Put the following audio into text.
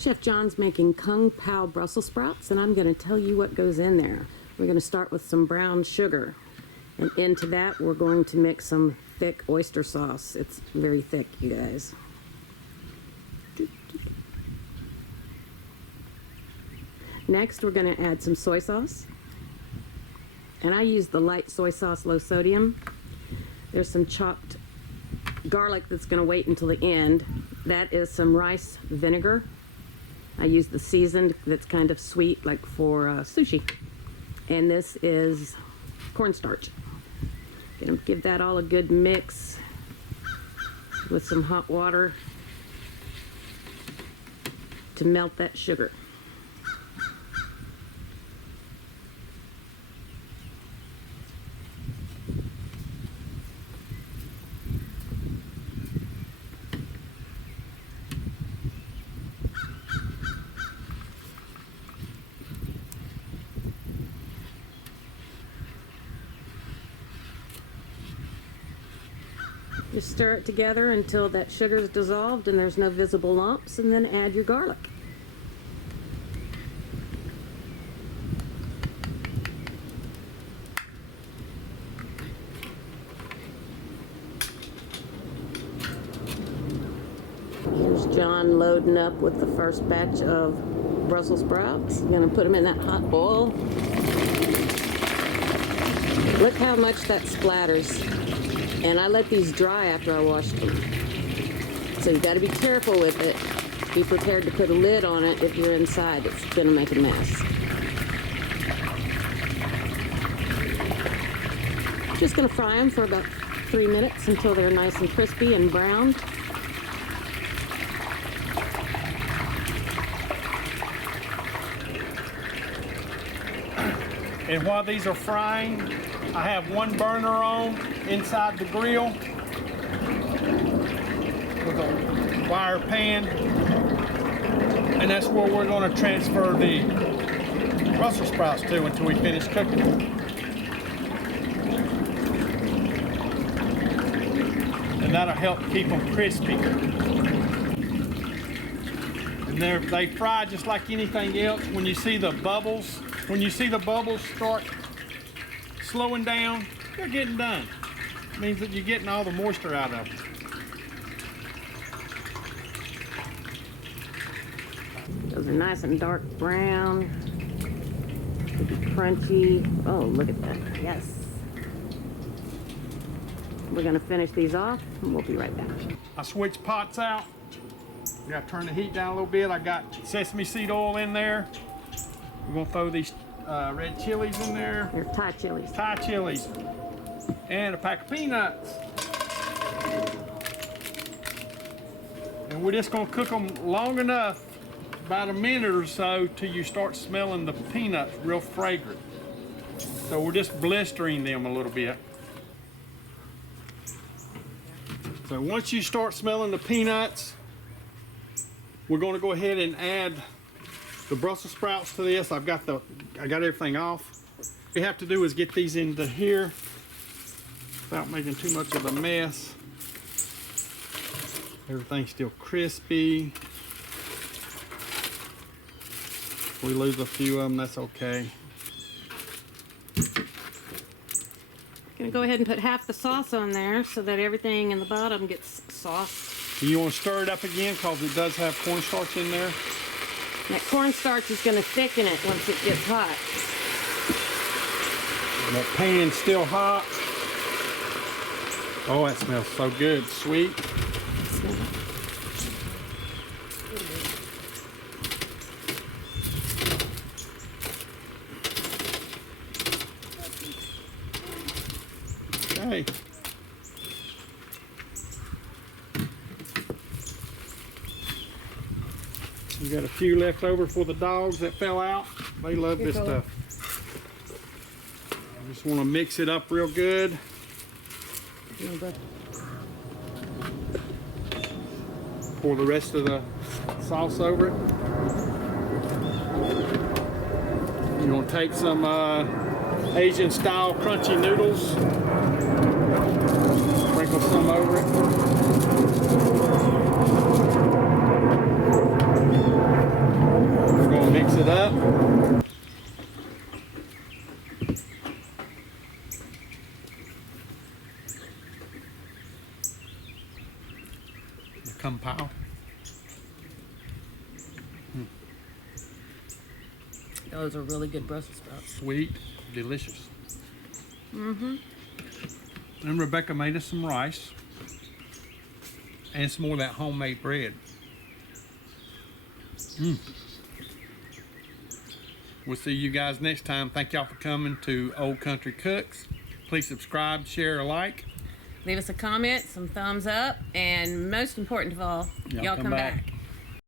Chef John's making Pao Brussel sprouts, and I'm going to tell you what goes in there. We're going to start with some brown sugar, and into that we're going to mix some thick oyster sauce. It's very thick, you guys. Next, we're going to add some soy sauce, and I use the light soy sauce, low sodium. There's some chopped garlic that's going to wait until the end. That is some rice vinegar. I use the seasoned that's kind of sweet, like for sushi. And this is cornstarch. Gonna give that all a good mix with some hot water to melt that sugar. Just stir it together until that sugar is dissolved and there's no visible lumps, and then add your garlic. Here's John loading up with the first batch of Brussels sprouts. I'm going to put them in that hot oil. Look how much that splatters. And I let these dry after I washed them. So you've got to be careful with it. Be prepared to put a lid on it if you're inside. It's going to make a mess. Just going to fry them for about 3 minutes until they're nice and crispy and browned. And while these are frying, I have one burner on inside the grill with a wire pan, and that's where we're going to transfer the Brussels sprouts to until we finish cooking them. And that'll help keep them crispy. And they fry just like anything else. When you see the bubbles start slowing down, they're getting done. It means that you're getting all the moisture out of them. Those are nice and dark brown. It'll be crunchy. Oh, look at that. Yes. We're going to finish these off, and we'll be right back. I switched pots out. We got to turn the heat down a little bit. I got sesame seed oil in there. We're going to throw these red chilies in there. They're Thai chilies. Thai chilies. And a pack of peanuts. And we're just going to cook them long enough, about a minute or so, till you start smelling the peanuts real fragrant. So we're just blistering them a little bit. So once you start smelling the peanuts, we're going to go ahead and add the Brussels sprouts to this. I got everything off. What we have to do is get these into here without making too much of a mess. Everything's still crispy. If we lose a few of them, that's okay. Gonna go ahead and put half the sauce on there so that everything in the bottom gets sauced. You want to stir it up again because it does have cornstarch in there. That cornstarch is going to thicken it once it gets hot. And that pan's still hot. Oh, that smells so good. Sweet. Okay. We got a few left over for the dogs that fell out. They love this stuff. I just want to mix it up real good. Pour the rest of the sauce over it. You want to take some Asian style crunchy noodles. Sprinkle some over it. Come, Pao. Those are really good Brussels sprouts. Sweet, delicious. Mm-hmm. And Rebecca made us some rice and some more of that homemade bread. We'll see you guys next time. Thank y'all for coming to Old Country Cooks. Please subscribe, share, or like. Leave us a comment, some thumbs up, and most important of all, y'all come back.